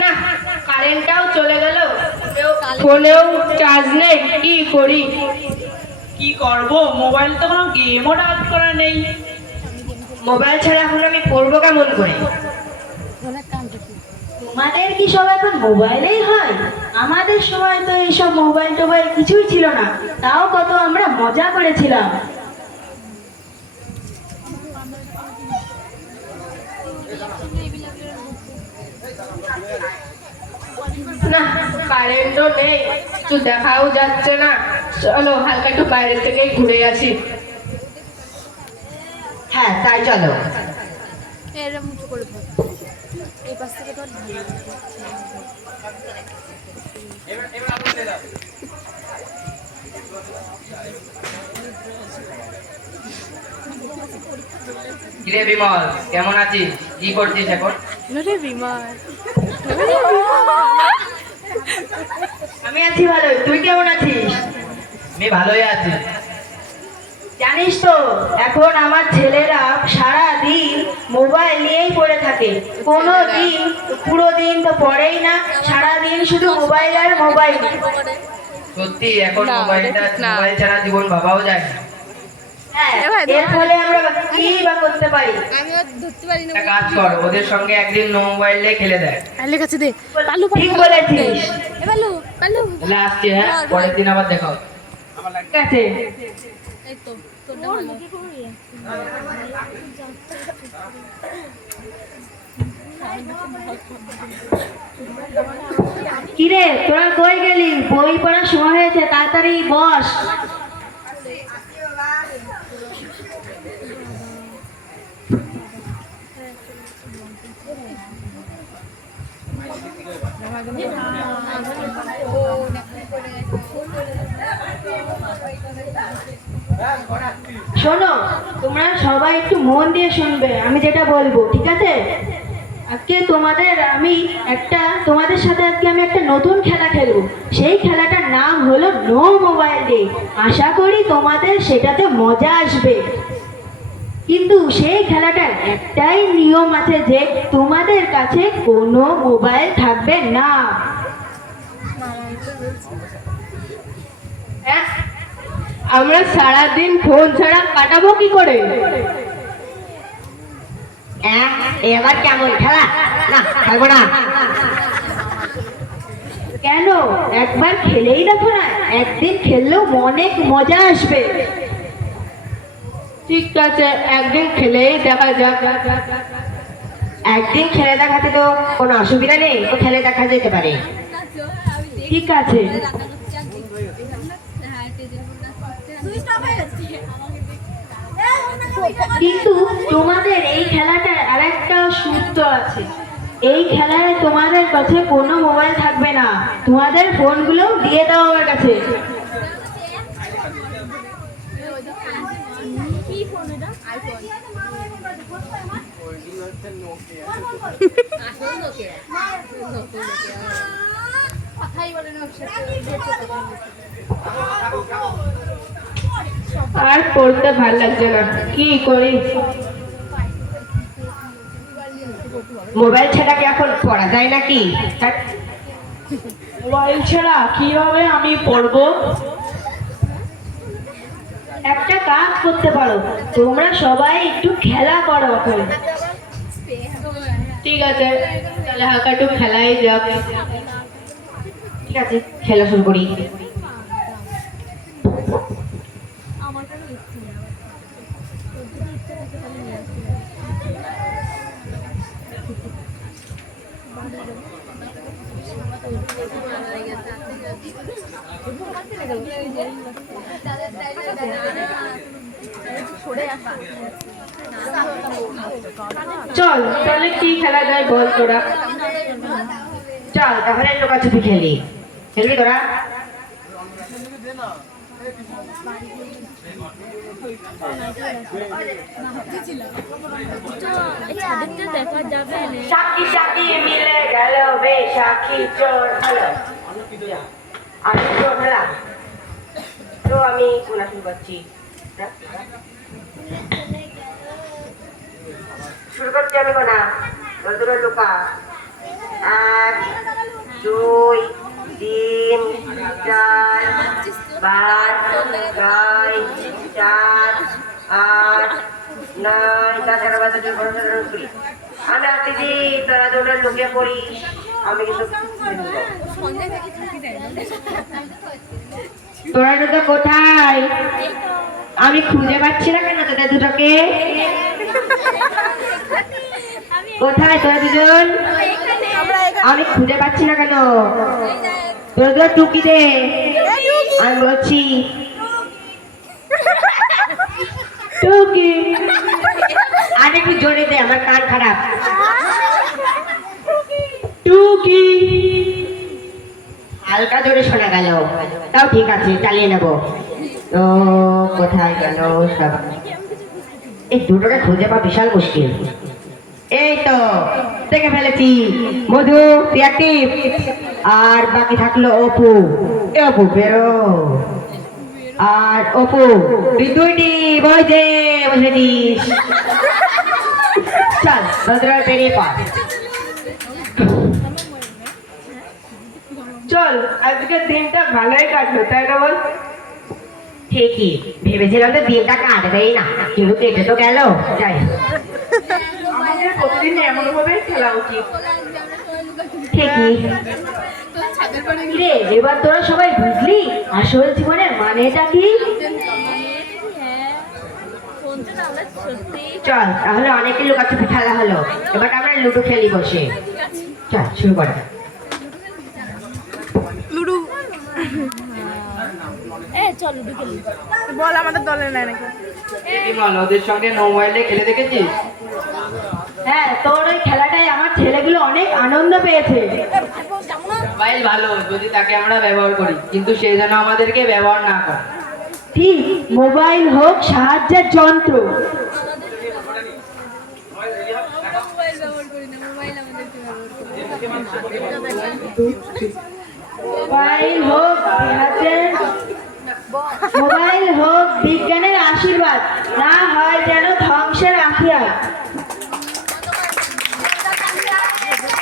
না, কারেন্টটাও চলে গেল, ফোনেও চার্জ নেই, কি করি? কি করব, মোবাইল তো কোনো গেমও ডাউনলোড করা নেই। মোবাইল ছাড়া এখন আমি পড়বো কেমন করে? তোমাদের কি সব এখন মোবাইলেই হয়? আমাদের সময় তো এইসব মোবাইল টোবাইল কিছুই ছিল না, তাও কত আমরা মজা করেছিলাম। না, কারেন্টও নেই, কিছু দেখাও যাচ্ছে না। চলো হালকা একটু বাইরে থেকে ঘুরে আসি। হ্যাঁ তাই চলো। এরকম উঁচু করে ধর, এই পাশ থেকে ধর। কিরে বিমল, কেমন আছিস? কি করছিস এখন? রে বিমার, আমি আছি ভালো, তুই কেমন আছিস? আমি ভালোই আছি। জানিস তো এখন আমার ছেলেরা সারা দিন মোবাইল নিয়েই পড়ে থাকে। কোনো দিন পুরো দিন তো পড়েই না, সারা দিন শুধু মোবাইল আর মোবাইল। সত্যি এখন না, মোবাইলটা, ঠিক না। মোবাইল ছাড়া জীবন ভাবাও যায় না। হ্যাঁ, এবার এর ফলে আমরা কি বা করতে পারি? আমি আর ধরতে পারি না। একটা কাজ কর, ওদের সঙ্গে একদিন নো মোবাইলে খেলে দেয়। আলে কাছে দে, পালু ঠিক বলেছিস। এ পালু পালু, তাহলে আসছি, হ্যাঁ, পরের দিন আবার দেখা হবে। ঠিক আছে। এই তো তোরটা ভালো। কিরে তোরা কই গেলি? বই পড়ার সময় হয়েছে, তাড়াতাড়ি বস। শোনো, তোমরা সবাই একটু মন দিয়ে শুনবে আমি যেটা বলবো, ঠিক আছে? আজকে তোমাদের সাথে আজকে আমি একটা নতুন খেলা খেলবো। সেই খেলাটার নাম হলো নো মোবাইল ডে। আশা করি তোমাদের সেটাতে মজা আসবে। কিন্তু সেই খেলাটার একটাই নিয়ম আছে, যে তোমাদের কাছে কোনো মোবাইল থাকবে না। হ্যাঁ, আমরা সারাদিন ফোন ছাড়া কাটাবো কি করে? এবার কেমন খেলা? না খেলবো না। কেন? একবার খেলেই দেখো না, একদিন খেললেও অনেক মজা আসবে। ঠিক আছে, একদিন খেলেই দেখা যাক। একদিন খেলে দেখাতে তো কোনো অসুবিধা নেই, তো খেলে দেখা যেতে পারে। ঠিক আছে, কিন্তু তোমাদের এই খেলাটার আরেকটা সূত্র আছে। এই খেলায় তোমাদের কাছে কোনো মোবাইল থাকবে না, তোমাদের ফোনগুলো দিয়ে দাও আমার কাছে। আর পড়তে ভাল লাগছে না, কি করি? মোবাইল ছাড়া কি এখন পড়া যায় নাকি? মোবাইল ছাড়া কিভাবে আমি পড়বো? একটা কাজ করতে পারো, তোমরা সবাই একটু খেলা করো এখন। ঠিক আছে, তাহলে হালকা একটু খেলাই যাক। ঠিক আছে, খেলা শুরু করি। চল তাহলে কি খেলা যায় বল তোরা। চল তাহলে লুকাছুপি খেলি। খেলবি তোরা? দেখা যাবে না। সাক্ষী সাক্ষী মিলে গেল বে সাক্ষী চোর হলো। আমি চোর হলাম, তো আমি কোনা শুরু করছি। শুরু করছি আমি কোনা। দুটো লুকা 1 2 3 4 5 6 7 8 9 10 11 12 13 14 15 আমি আসতেছি, তোরা দুটো লুকিয়ে পড়িস, আমি কিন্তু তোরা দুটো কোথায়? আমি খুঁজে পাচ্ছি না কেন তোদের দুটোকে? কোথায় তোরা দুজন? আমি খুঁজে পাচ্ছি না কেন? তোরা দুটো টুকি দে, আমি বলছি টুকি। আর একটু জোরে দে, আমার কান খারাপ। টুকি। হালকা জোরে শোনা গেল, তাও ঠিক আছে, চালিয়ে নেব। তো কোথায় গেল সব? এই দুটোকে খুঁজে পাওয়া বিশাল মুশকিল। এই তো দেখে ফেলেছি, মধু তুই অ্যাক্টিভ, আর বাকি থাকলো অপু। এ অপু বেরো। আর অপু তুই দুইটি বসে বসেছিস। চল ভদ্র বেরিয়ে পড়। চল, আজকের দিনটা ভালোই কাটলো, তাই না বল? ঠিকই ভেবেছিলাম তো দিনটা কাটবেই না, কিন্তু কেটে তো গেল। যাই, আমাদের প্রতিদিন এমন ভাবে খেলা উচিত। ঠিকই রে। এবার তোরা সবাই বুঝলি আসল জীবনের মানেটা কি? চল তাহলে অনেকে লুকাছুপি খেলা হলো, এবার আমরা লুডো খেলি বসে। চল শুরু করা যাক। বল আমাদের দলে নাই নাকি? বিমল, ওদের সঙ্গে নো মোবাইলে খেলে দেখেছিস? হ্যাঁ, তোর ওই খেলাটাই আমার ছেলেগুলো অনেক আনন্দ পেয়েছে। মোবাইল ভালো যদি তাকে আমরা ব্যবহার করি, কিন্তু সে যেন আমাদেরকে ব্যবহার না করে। ঠিক, মোবাইল হোক সাহায্যের যন্ত্র। মোবাইল ব্যবহার করি না, মোবাইল আমাদেরকে ব্যবহার করি। মোবাইল হোক বিজ্ঞানের আশীর্বাদ, না হয় যেন ধ্বংসের হাতিয়ার।